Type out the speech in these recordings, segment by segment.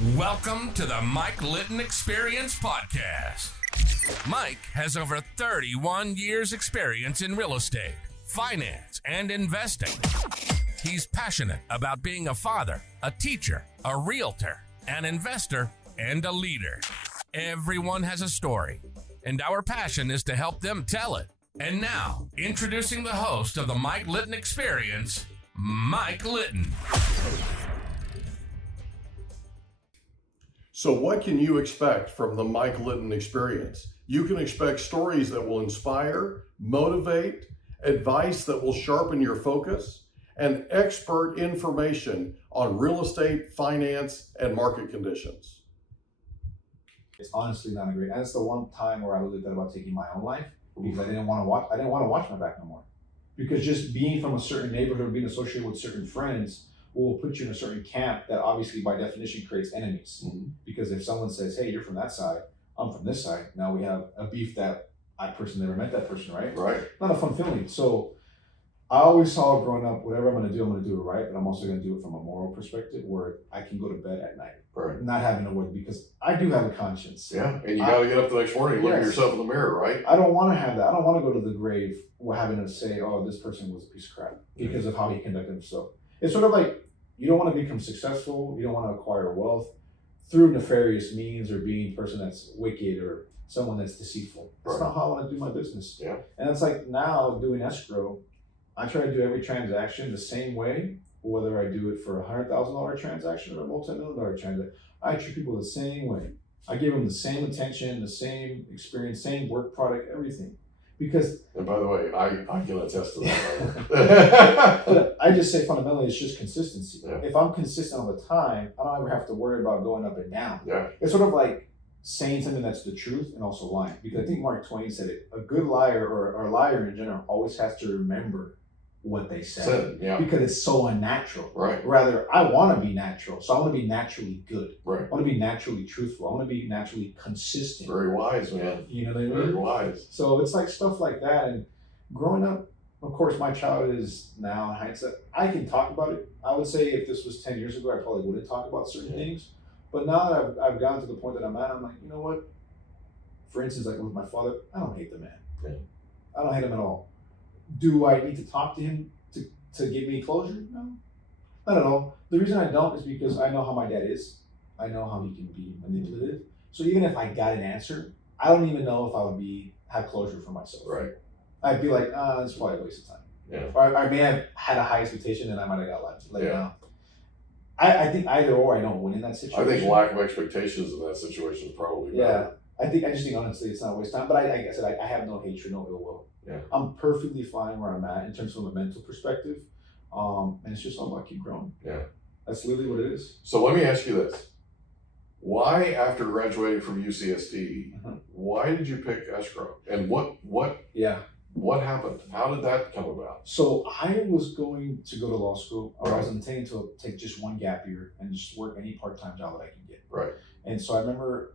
Welcome to the Mike Litton Experience Podcast. Mike has over 31 years experience in real estate, finance, and investing. He's passionate about being a father, a teacher, a realtor, an investor, and a leader. Everyone has a story, and our passion is to help them tell it. And now, introducing the host of the Mike Litton Experience, Mike Litton. So what can you expect from the Mike Litton Experience? You can expect stories that will inspire, motivate, advice that will sharpen your focus, and expert information on real estate, finance, and market conditions. It's honestly not a great, and it's the one time where I really thought about taking my own life because I didn't want to watch my back no more. Because just being from a certain neighborhood or being associated with certain friends will put you in a certain camp that obviously by definition creates enemies. Mm-hmm. Because if someone says, hey, you're from that side, I'm from this side, now we have a beef that I personally never met that person, right? Right. Not a fun feeling. So I always saw growing up, whatever I'm going to do it right, but I'm also going to do it from a moral perspective where I can go to bed at night. Right. Not having to worry because I do have a conscience. Yeah, and you got to get up the next morning and look at yourself in the mirror, right? I don't want to have that. I don't want to go to the grave having to say, oh, this person was a piece of crap because of how he conducted himself. It's sort of like, you don't want to become successful, you don't want to acquire wealth through nefarious means or being a person that's wicked or someone that's deceitful. That's not how I want to do my business. Yeah. And it's like now doing escrow, I try to do every transaction the same way, whether I do it for a $100,000 transaction or a multi-million-dollar transaction. I treat people the same way. I give them the same attention, the same experience, same work product, everything. Because, and by the way, I can attest to that. But I just say fundamentally, it's just consistency. Yeah. If I'm consistent all the time, I don't ever have to worry about going up and down. Yeah. It's sort of like saying something that's the truth and also lying. Because I think Mark Twain said it, a good liar or a liar in general always has to remember what they said. Yeah. Because it's so unnatural. Right. Rather, I want to be natural. So I want to be naturally good. Right. I want to be naturally truthful. I want to be naturally consistent. Very wise, man. You know what I mean? Very wise. So it's like stuff like that. And growing up, of course, my childhood is now in hindsight. I can talk about it. I would say if this was 10 years ago, I probably wouldn't talk about certain things. But now that I've gotten to the point that I'm at, I'm like, you know what? For instance, like with my father, I don't hate the man. Yeah. I don't hate him at all. Do I need to talk to him to give me closure? No, not at all. The reason I don't is because I know how my dad is. I know how he can be manipulative. So even if I got an answer, I don't even know if I would have closure for myself. Right. I'd be like, it's probably a waste of time. Yeah. Or I may have had a high expectation and I might have got let down. I think either or I don't win in that situation. I think lack of expectations in that situation is probably better. Yeah. I just think honestly it's not a waste of time. But like I said, I have no hatred, no ill will. Yeah. I'm perfectly fine where I'm at in terms of a mental perspective. And it's just all about keep growing. Yeah. That's literally what it is. So let me ask you this. Why, after graduating from UCSD, why did you pick escrow? And what happened? How did that come about? So I was going to go to law school, or I was intending to take just one gap year and just work any part-time job that I could get. Right. And so I remember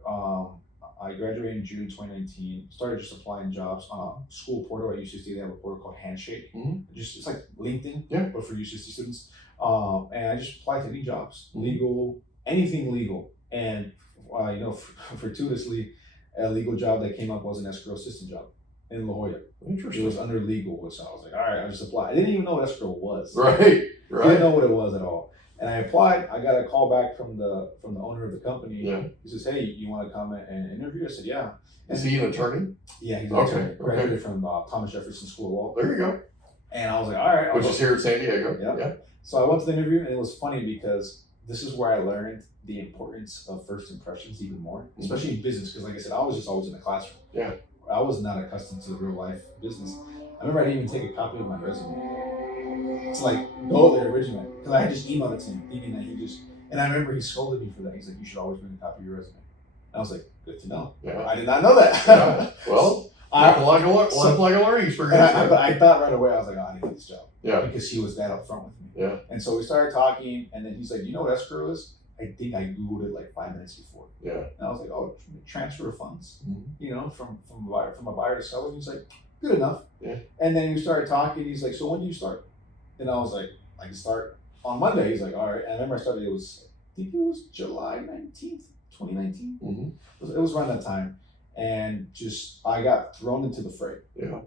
I graduated in June 2019, started just applying jobs on a school portal at UCSD. They have a portal called Handshake. Mm-hmm. It's like LinkedIn, but for UCSD students. And I just applied to any jobs, legal, anything legal. And fortuitously, a legal job that came up was an escrow assistant job in La Jolla. Interesting. It was under legal, so I was like, all right, I just applied. I didn't even know what escrow was. Right. I didn't know what it was at all. And I applied. I got a call back from the owner of the company. Yeah. He says, hey, you want to come and interview? I said, yeah. Is he an attorney? Yeah, he's an attorney. Graduated from Thomas Jefferson School of Law. There you go. And I was like, all right. Which is here in San Diego. Yeah. So I went to the interview, and it was funny because this is where I learned the importance of first impressions even more, especially in business. Because like I said, I was just always in the classroom. Yeah. I was not accustomed to the real life business. I remember I didn't even take a copy of my resume. It's like, go there, original. Because I had just emailed it to him thinking that and I remember he scolded me for that. He's like, you should always bring a copy of your resume. And I was like, good to know. Yeah. I did not know that. Yeah. Well, like a learning experience. But I thought right away, I was like, I need to get this job. Yeah. Because he was that upfront with me. Yeah. And so we started talking, and then he's like, you know what escrow is? I think I Googled it like 5 minutes before. Yeah. And I was like, oh, transfer of funds, from a buyer to seller. And he's like, good enough. Yeah. And then we started talking. He's like, so when do you start? And I was like, I can start on Monday. He's like, all right. And I remember I started, it was think it was July 19th, 2019. Mm-hmm. It was around that time. And just, I got thrown into the fray. Yeah.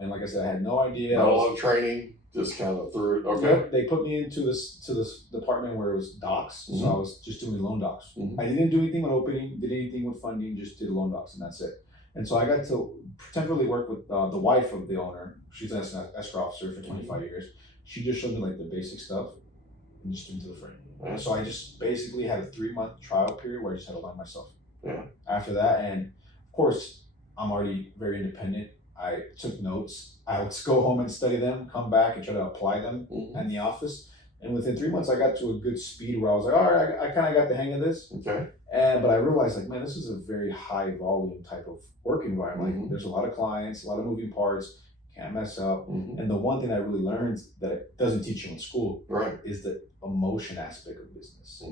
And like I said, I had no idea. Not a lot of training, just kind of threw it. Okay. They put me into this department where it was docs. Mm-hmm. So I was just doing loan docs. Mm-hmm. I didn't do anything with opening, did anything with funding, just did loan docs, and that's it. And so I got to temporarily work with the wife of the owner. She's an escrow officer for 25 years. She just showed me like the basic stuff and just into the frame. And so I just basically had a 3-month trial period where I just had to learn myself. Yeah. After that, and of course, I'm already very independent. I took notes. I would go home and study them, come back and try to apply them in the office. And within 3 months, I got to a good speed where I was like, all right, I kind of got the hang of this. Okay. But I realized, like, man, this is a very high volume type of work environment. Like, there's a lot of clients, a lot of moving parts, can't mess up. And the one thing I really learned that it doesn't teach you in school is the emotion aspect of business,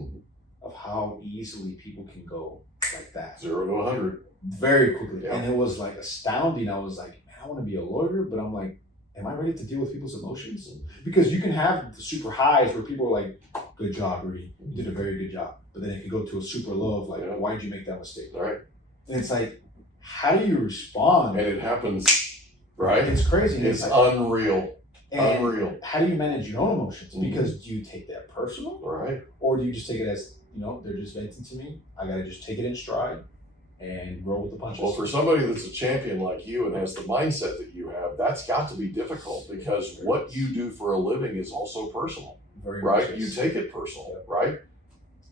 of how easily people can go like that. 0 to 100. Very quickly. Yeah. And it was like astounding. I was like, man, I want to be a lawyer, but I'm like, am I ready to deal with people's emotions? Because you can have the super highs where people are like, good job, Rudy. You did a very good job. But then it can go to a super low of like, why did you make that mistake? Right. And it's like, how do you respond? And it happens, right? It's crazy. It's like, unreal. and Unreal. How do you manage your own emotions? Because do you take that personal? Right. Or do you just take it as, they're just venting to me. I got to just take it in stride and roll with the punches. Well, for somebody that's a champion like you and has the mindset that you have, that's got to be difficult because what you do for a living is also personal, Very right? much You is. take it personal, right?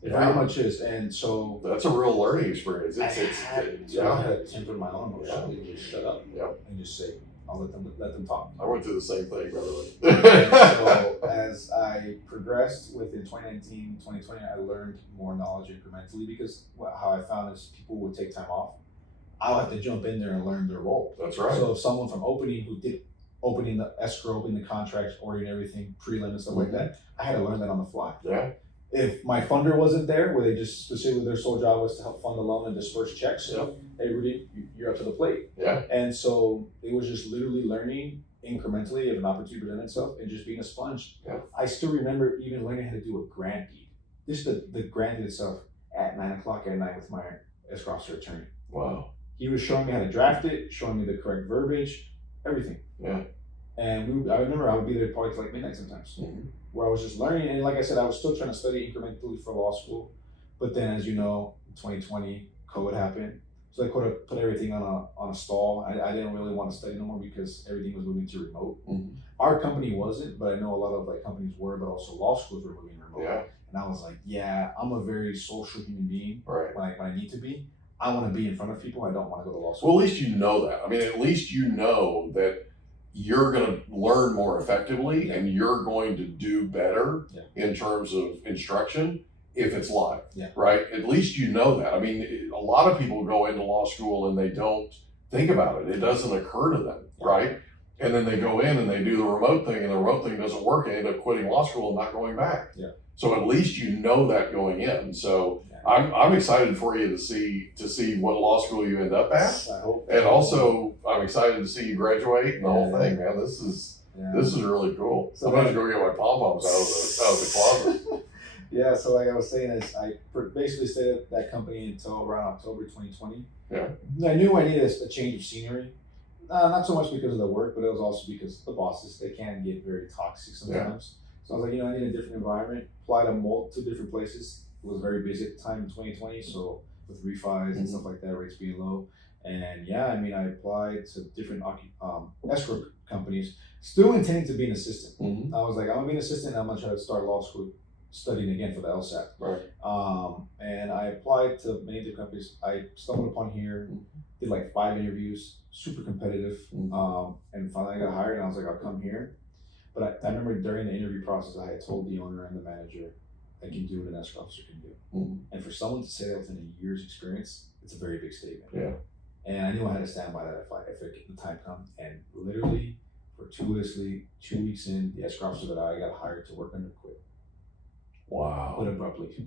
It very much is. And so that's a real learning experience. I had to temper my own emotions and just shut up and just say, I'll let them talk. I went through the same thing, by the And way. so as I progressed within 2019, 2020, I learned more knowledge incrementally because how I found is people would take time off. I'll have to jump in there and learn their role. That's right. So if someone from opening who did opening the escrow, opening the contracts, ordering everything, prelim and stuff like that, I had to learn that on the fly. Yeah. If my funder wasn't there, where they just specifically their sole job was to help fund the loan and disperse checks, hey Rudy, you're up to the plate. Yeah. And so it was just literally learning incrementally if an opportunity presented itself and just being a sponge. Yeah. I still remember even learning how to do a grant deed. Just the grant deed itself at 9:00 at night with my escrow officer attorney. Wow. He was showing me how to draft it, showing me the correct verbiage, everything. Yeah. And I remember I would be there probably till like midnight sometimes, where I was just learning. And like I said, I was still trying to study incrementally for law school. But then, as you know, in 2020, COVID happened. So I could have put everything on a stall. I didn't really want to study no more because everything was moving to remote. Our company wasn't, but I know a lot of like companies were, but also law schools were moving remote. Yeah. And I was like, yeah, I'm a very social human being. Right. When I need to be. I want to be in front of people. I don't want to go to law school. Well, at least you know that. I mean, at least you know that you're going to learn more effectively and you're going to do better in terms of instruction if it's live, right? At least you know that. I mean, a lot of people go into law school and they don't think about it. It doesn't occur to them, right? And then they go in and they do the remote thing and the remote thing doesn't work and they end up quitting law school and not going back. Yeah. So at least you know that going in. So I'm excited for you to see what law school you end up at. I hope. And also I'm excited to see you graduate and the whole thing, man. This is really cool. So I'm going to go get my pom-poms out of the closet. Yeah, so like I was saying, is I basically stayed at that company until around October 2020. Yeah. I knew I needed a change of scenery. Not so much because of the work, but it was also because the bosses, they can get very toxic sometimes. So I was like, I need a different environment. Applied to different places. It was very busy at the time in 2020, so with refis and stuff like that, rates being low. And I applied to different escrow companies, still intending to be an assistant. I was like, I'm gonna be an assistant, and I'm gonna try to start law school studying again for the LSAT. Right. And I applied to many different companies. I stumbled upon here, did like 5 interviews, super competitive, and finally I got hired, and I was like, I'll come here. But I remember during the interview process, I had told the owner and the manager, I can do what an escrow officer can do. And for someone to say that within a year's experience, it's a very big statement. Yeah. And I knew I had to stand by that if the time comes. And literally, fortuitously, 2 weeks in, the escrow officer that I got hired to work under quit. Wow. Quit abruptly.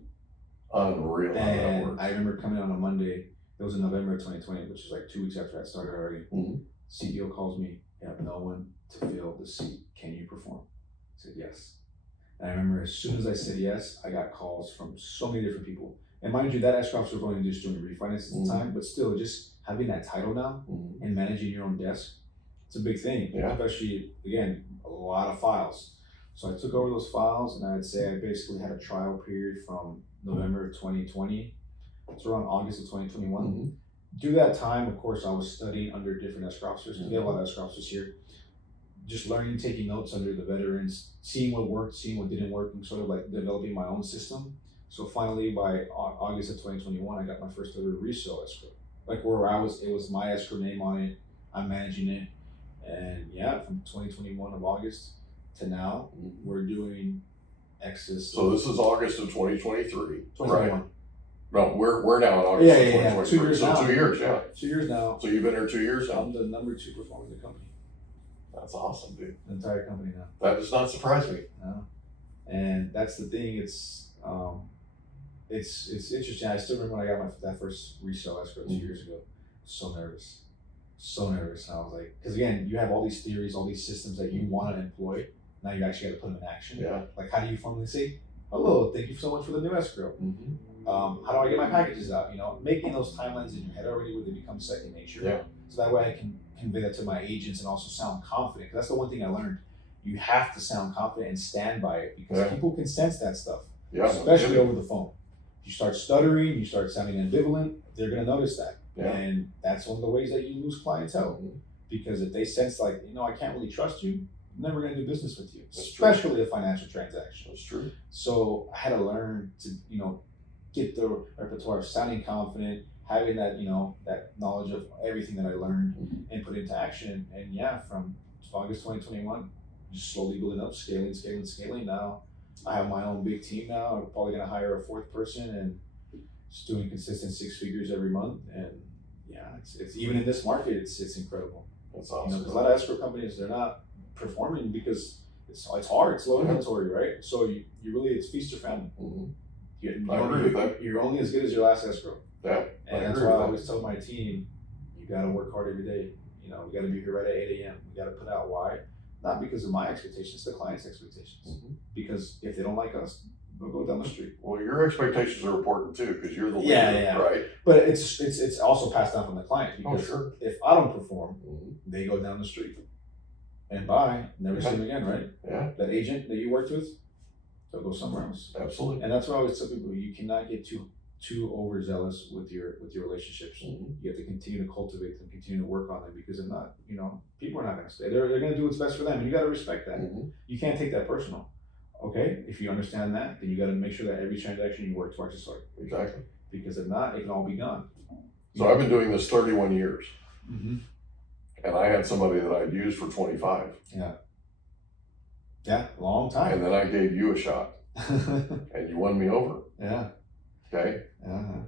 Unreal. And I remember coming on a Monday, it was in November of 2020, which is like 2 weeks after I started already. CEO calls me, you have no one to fill the seat. Can you perform? I said, yes. And I remember as soon as I said yes, I got calls from so many different people. And mind you, that escrow officer was only just doing refinance at the time, but still, just having that title now and managing your own desk, it's a big thing. Especially, again, a lot of files. So I took over those files, and I'd say I basically had a trial period from November 2020 to around August of 2021. Through that time, of course, I was studying under different escrow officers. We have a lot of escrow officers here. Just learning, taking notes under the veterans, seeing what worked, seeing what didn't work, and sort of like developing my own system. So finally, by August of 2021, I got my first ever resale escrow. Like where it was my escrow name on it. I'm managing it. And yeah, from 2021 of August to now, we're doing excess. So this is August of 2023, 2021. right? No, we're now in August of 2023. 2 years now. 2 years, yeah. 2 years now. So you've been here 2 years now? I'm the number 2 performer in the company. That's awesome, dude. The entire company now. That does not surprise me. No. And that's the thing. It's interesting. I still remember when I got that first resale escrow 2 years ago. So nervous. And I was like, because again, you have all these theories, all these systems that you want to employ. Now you actually got to put them in action. Yeah. Like, how do you formally say, "Hello, thank you so much for the new escrow"? How do I get my packages out? Making those timelines in your head already, where they become second nature. Yeah. So that way I can convey that to my agents and also sound confident. Because that's the one thing I learned. You have to sound confident and stand by it, because people can sense that stuff. Yeah. Especially over the phone. If you start stuttering, you start sounding ambivalent, they're going to notice that. Yeah. And that's one of the ways that you lose clientele. Because if they sense like, I can't really trust you, I'm never going to do business with you, especially a financial transaction. That's true. So I had to learn to, get the repertoire of sounding confident, having that, that knowledge of everything that I learned and put into action. And yeah, from August 2021, just slowly building up, scaling. Now I have my own big team now. I'm probably going to hire a 4th person and just doing consistent 6 figures every month. And yeah, it's even in this market, it's incredible. That's awesome. Because a lot of escrow companies, they're not performing because it's hard, it's low inventory, right? So you really, it's feast or famine. I agree with that. You're only as good as your last escrow. Yeah. And that's why I always tell my team, you got to work hard every day. We got to be here right at 8 a.m. We got to put out why. Not because of my expectations, the client's expectations. Because if they don't like us, they'll go down the street. Well, your expectations are important too, because you're the leader, right? But it's also passed down from the client, because if I don't perform, they go down the street and bye, never see them again, right? Yeah. That agent that you worked with, they'll go somewhere else. Absolutely. And that's why I always tell people, you cannot get too overzealous with your relationships. You have to continue to cultivate them, continue to work on them, because if not, people are not going to stay. They're going to do what's best for them, and you got to respect that. You can't take that personal. Okay, if you understand that, then you got to make sure that every transaction you work twice as hard. Exactly. Because if not, it can all be gone. So I've been doing this 31 years, and I had somebody that I'd used for 25. Yeah, long time. And then I gave you a shot, and you won me over. Yeah. Okay.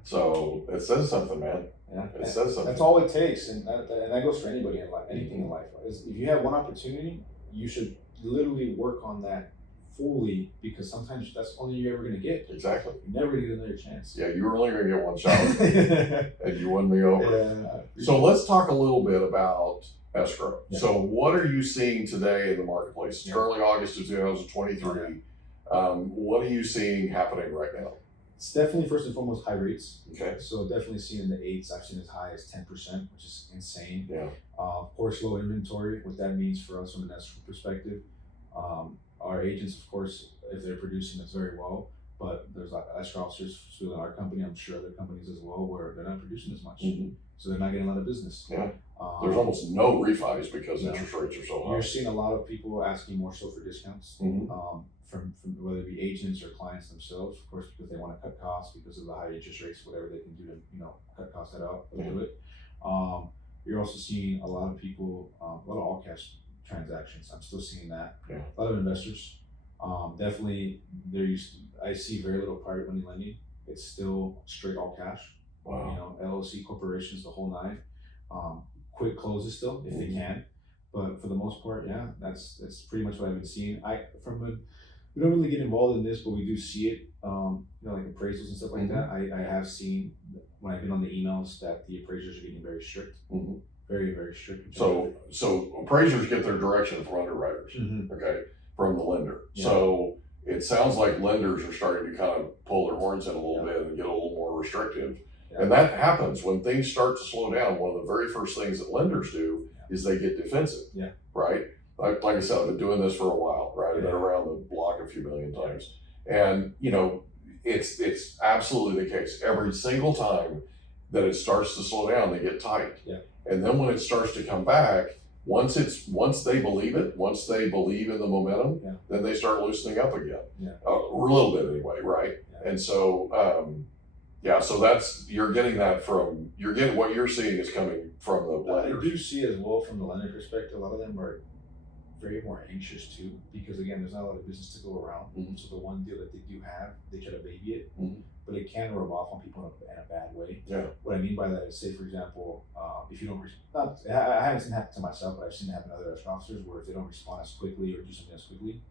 So it says something, man. Yeah. It says something. That's all it takes, and that goes for anybody in life, anything in life. Is if you have one opportunity, you should literally work on that fully, because sometimes that's only you're ever going to get. Exactly. You never get another chance. Yeah, you were only going to get one shot, and you won me over. Yeah. So let's talk a little bit about escrow. Yeah. So what are you seeing today in the marketplace? It's currently August of 2023. What are you seeing happening right now? It's definitely, first and foremost, high rates. Okay. So definitely seeing in the 8s. I've seen as high as 10%, which is insane. Yeah. Of course, low inventory, what that means for us from an escrow perspective. Our agents, of course, if they're producing, that's very well. But there's like escrow officers within our company, I'm sure other companies as well, where they're not producing as much. So they're not getting a lot of business. Yeah. There's almost no refis because interest rates are so high. You're seeing a lot of people asking more so for discounts. From whether it be agents or clients themselves, of course, because they want to cut costs because of the high interest rates, whatever they can do to cut costs out a little bit. You're also seeing a lot of people, a lot of all cash transactions. I'm still seeing that. Yeah. A lot of investors. Definitely, I see very little private money lending. It's still straight all cash. Wow. LLC corporations, the whole 9. Quick closes still if they can, but for the most part, yeah, that's pretty much what I've been seeing. We don't really get involved in this, but we do see it, like appraisals and stuff like that. I have seen when I've been on the emails that the appraisers are getting very strict, very, very strict. So appraisers get their direction from underwriters, okay, from the lender. Yeah. So it sounds like lenders are starting to kind of pull their horns in a little bit and get a little more restrictive. And that happens when things start to slow down. One of the very first things that lenders do is they get defensive, right? Like I said, I've been doing this for a while, right? I've been around the block a few million times. And, you know, it's absolutely the case. Every single time that it starts to slow down, they get tight. And then when it starts to come back, once they believe it, once they believe in the momentum, then they start loosening up again. Or a little bit anyway, right? And so, so you're getting what you're seeing is coming from the lenders. I do see as well from the lender perspective, a lot of them are very more anxious too, because again, there's not a lot of business to go around. So the one deal that they do have, they try to baby it, but it can rub off on people in a bad way. What I mean by that is, say for example, if you don't, I haven't seen it happen to myself, but I've seen it happen to other escrow officers where if they don't respond as quickly or do something as quickly,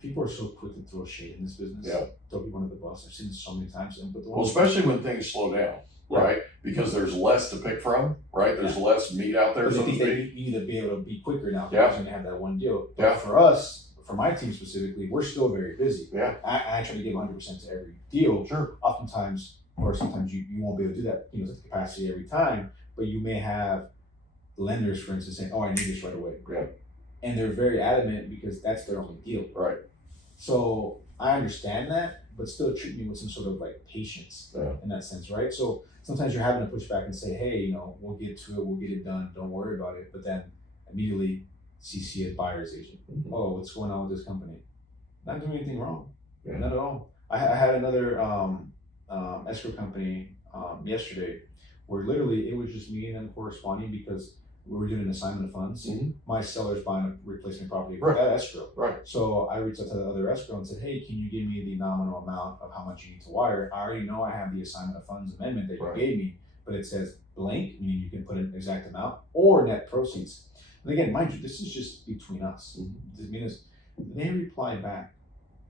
people are so quick to throw shade in this business, throw people under the bus. I've seen this so many times. But especially when things slow down, right? Because there's less to pick from, right? There's less meat out there. But So they think they need to be able to be quicker now because when they have that one deal. But for us, for my team specifically, we're still very busy. I try to give 100% to every deal. Oftentimes, or sometimes you won't be able to do that, the capacity every time, but you may have lenders, for instance, saying, "Oh, I need this right away." And they're very adamant because that's their only deal. So I understand that, but still treat me with some sort of like patience in that sense, right? So sometimes you're having to push back and say, "Hey, we'll get to it, we'll get it done, don't worry about it." But then immediately CC a buyer's agent. "Oh, what's going on with this company?" Not doing anything wrong, not at all. I had another escrow company yesterday where literally it was just me and them corresponding because we were doing an assignment of funds. My seller's buying a replacement property at escrow. So I reached out to the other escrow and said, "Hey, can you give me the nominal amount of how much you need to wire? I already know I have the assignment of funds amendment that you gave me, but it says blank, meaning you can put an exact amount, or net proceeds." And again, mind you, this is just between us. This means they reply back,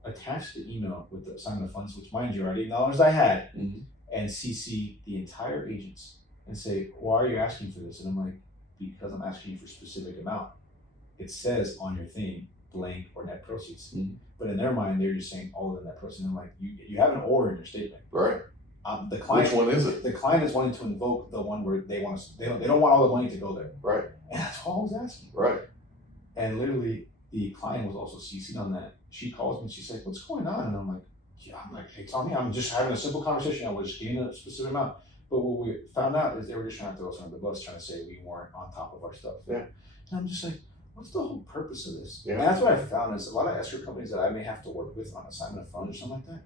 attach the email with the assignment of funds, which mind you, I already acknowledged I had, and CC the entire agents and say, "Why are you asking for this?" And I'm like, "Because I'm asking you for a specific amount. It says on your thing, blank or net proceeds." But in their mind, they're just saying all of the net proceeds. And I'm like, you have an or in your statement. The client, which one is it? The client is wanting to invoke the one where they want to, they don't want all the money to go there. And that's all I was asking. And literally the client was also CC'd on that. She calls me, she's like, "What's going on?" And I'm like, "Hey, tell me, I'm just having a simple conversation. I was just getting a specific amount." But what we found out is they were just trying to throw us under the bus, trying to say we weren't on top of our stuff. And I'm just like, what's the whole purpose of this? And that's what I found is a lot of escrow companies that I may have to work with on assignment of funds or something like that,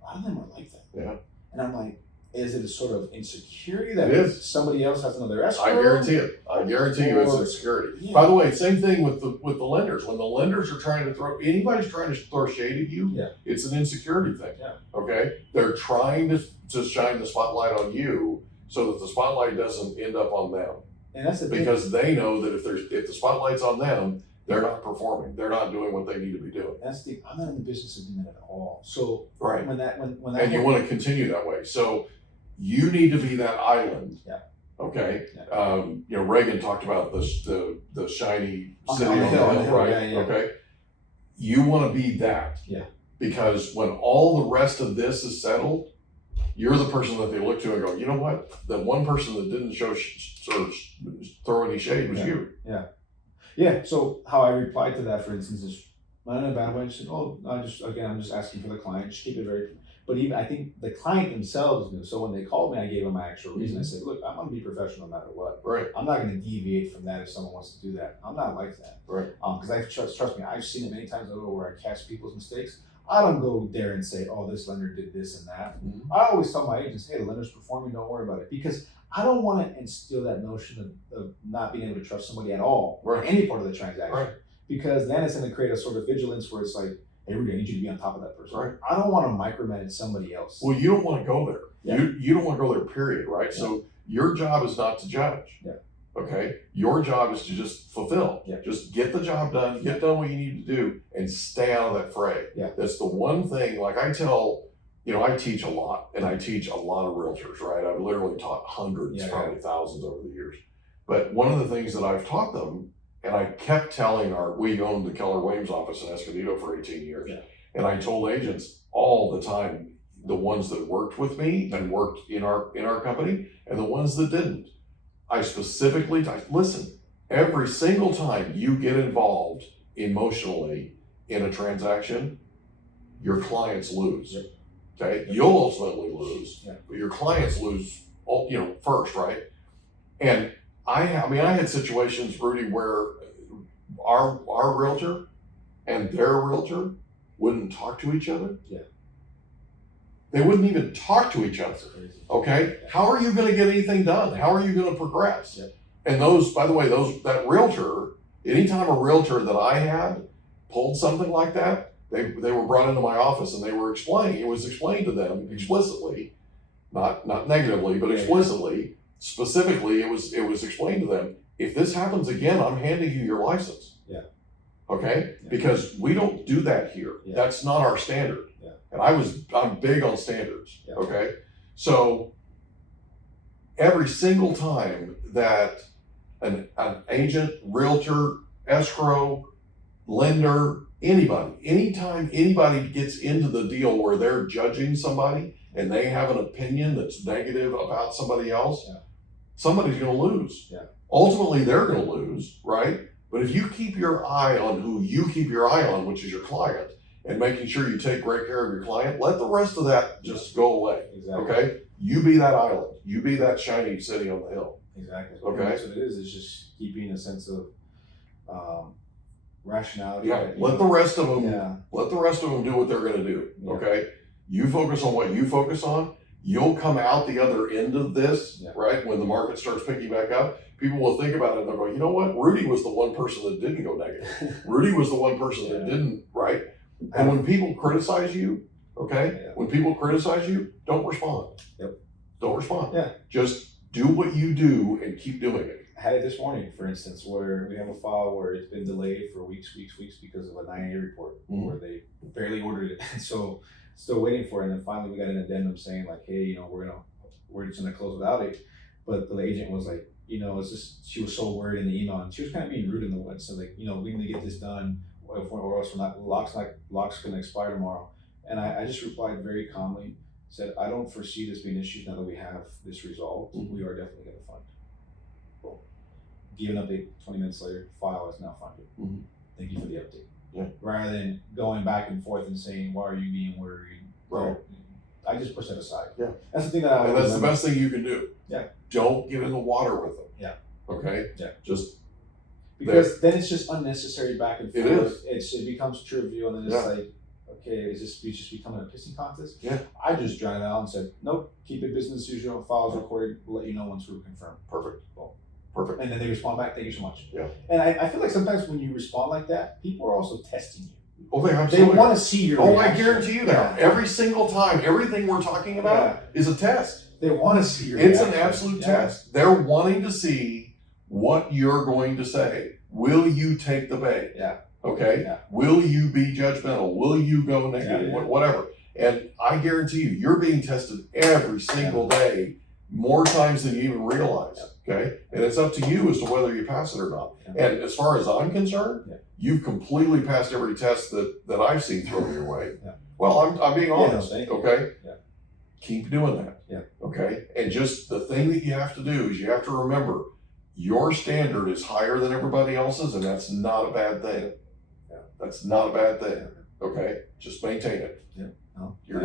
a lot of them are like that. And I'm like, is it a sort of insecurity that somebody else has another escrow? I guarantee it. I guarantee you it's insecurity. By the way, same thing with the lenders. When the lenders are trying to anybody's trying to throw shade at you, it's an insecurity thing. Okay? They're trying to shine the spotlight on you so that the spotlight doesn't end up on them. And that's the because they know that if the spotlight's on them, they're not performing. They're not doing what they need to be doing. That's I'm not in the business of doing that at all. So when that and you want to continue that way. So you need to be that island. Okay. Reagan talked about the shiny city on the hill, right? Okay. You want to be that. Because when all the rest of this is settled, you're the person that they look to and go, "You know what? The one person that didn't throw any shade was you." So how I replied to that, for instance, is not in a bad way. I just said, "Oh, I'm just asking for the client. Just keep it very." But even I think the client themselves knew. So when they called me, I gave them my actual reason. I said, "Look, I'm going to be professional no matter what. I'm not going to deviate from that if someone wants to do that. I'm not like that. Because trust me, I've seen it many times over where I catch people's mistakes. I don't go there and say, "Oh, this lender did this and that." I always tell my agents, "Hey, the lender's performing. Don't worry about it," because I don't want to instill that notion of not being able to trust somebody at all in any part of the transaction. Because then it's going to create a sort of vigilance where it's like, "Hey, Rudy, I need you to be on top of that person." I don't want to micromanage somebody else. Well, you don't want to go there. You don't want to go there, period, right? So your job is not to judge. Okay? Your job is to just fulfill. Just get the job done, get done what you need to do, and stay out of that fray. That's the one thing, like I tell, I teach a lot, and I teach a lot of realtors, right? I've literally taught hundreds, probably thousands over the years. But one of the things that I've taught them, and I kept telling we owned the Keller Williams office in Escondido for 18 years. And I told agents all the time, the ones that worked with me and worked in our company and the ones that didn't, I specifically, listen, every single time you get involved emotionally in a transaction, your clients lose. Yep. Okay, you'll ultimately lose, yeah. but your clients lose, first, right? And I had situations, Rudy, where our realtor and their realtor wouldn't talk to each other. Yeah. They wouldn't even talk to each other. Okay, how are you going to get anything done? How are you going to progress? Yeah. And by the way, that realtor, anytime a realtor that I had pulled something like that, they were brought into my office and it was explained to them explicitly, not negatively, but explicitly, specifically, it was explained to them, if this happens again, I'm handing you your license. Yeah. Okay? Yeah. Because we don't do that here. Yeah. That's not our standard. Yeah. And I'm big on standards. Yeah. Okay? So every single time that an agent, realtor, escrow, lender, anytime anybody gets into the deal where they're judging somebody and they have an opinion that's negative about somebody else, yeah. somebody's going to lose. Yeah. Ultimately, they're going to lose, right? But if you keep your eye on who you keep your eye on, which is your client, and making sure you take great care of your client, let the rest of that just go away. Exactly. Okay? You be that island. You be that shiny city on the hill. Exactly. Okay. And that's what it is. It's just keeping a sense of rationality. Yeah. Let the rest of them. Yeah. Let the rest of them do what they're going to do. Yeah. Okay. You focus on what you focus on. You'll come out the other end of this, right? When the market starts picking back up, people will think about it and they'll go, you know what? Rudy was the one person that didn't go negative. Rudy was the one person that didn't, right? And when people criticize you, okay, when people criticize you, don't respond. Yep. Don't respond. Yeah. Just do what you do and keep doing it. I had it this morning, for instance, where we have a file where it's been delayed for weeks because of a 9A report where they barely ordered it. And so still waiting for it. And then finally we got an addendum saying like, hey, we're just gonna close without it. But the agent was like, it's just, she was so worried in the email and she was kind of being rude in the way. So like, we need to get this done or else lock's gonna expire tomorrow. And I just replied very calmly, said, I don't foresee this being issues now that we have this resolved. We are definitely gonna fund. Cool. Give an update 20 minutes later, file is now funded. Thank you for the update. Yeah. Rather than going back and forth and saying, why are you being worried? Right. I just push that aside. Yeah. That's the thing that and that's the best thing you can do. Yeah. Don't get in the water with them. Yeah. Okay? Yeah. Just because then it's just unnecessary back and forth. It is. It becomes trivial and then it's like, okay, is this speech just becoming a pissing contest? Yeah. I just drowned it out and said, nope, keep it business as usual, files recorded, we'll let you know once we're confirmed. Perfect. Well, perfect. And then they respond back, thank you so much. Yeah. And I feel like sometimes when you respond like that, people are also testing you. Oh, they want to see your reaction. I guarantee you that. Every single time, everything we're talking about is a test. They want to see your It's reaction. an absolute test. They're wanting to see what you're going to say. Will you take the bait? Yeah. Okay? Yeah. Will you be judgmental? Will you go negative? Yeah. Whatever. And I guarantee you, you're being tested every single day, more times than you even realize. Okay? And it's up to you as to whether you pass it or not. And as far as I'm concerned, you've completely passed every test that I've seen thrown your way. Well, I'm being honest. Okay? Keep doing that. Okay? And just the thing that you have to do is you have to remember your standard is higher than everybody else's, and that's not a bad thing. That's not a bad thing. Okay? Just maintain it. Oh, you're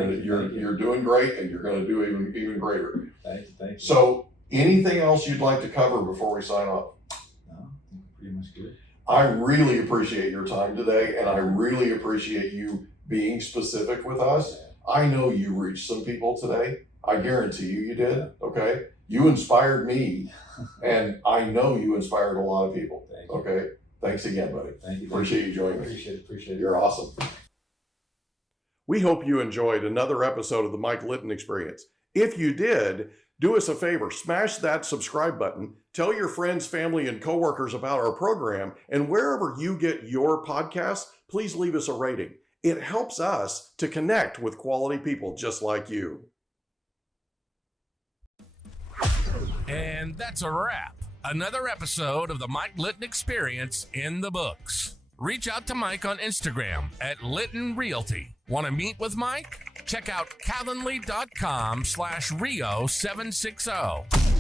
doing great, and you're gonna do even greater. Thank you. So anything else you'd like to cover before we sign off? No, pretty much good. I really appreciate your time today, and I really appreciate you being specific with us. I know you reached some people today. I guarantee you did. Okay? You inspired me, and I know you inspired a lot of people. Thank you. Okay? Thanks again, buddy. Thank you. Appreciate you joining me. Appreciate it. You're awesome. We hope you enjoyed another episode of the Mike Litton Experience. If you did, do us a favor, smash that subscribe button, tell your friends, family, and coworkers about our program, and wherever you get your podcasts, please leave us a rating. It helps us to connect with quality people just like you. And that's a wrap. Another episode of the Mike Litton Experience in the books. Reach out to Mike on Instagram at Litton Realty. Want to meet with Mike? Check out Calendly.com/Rio760.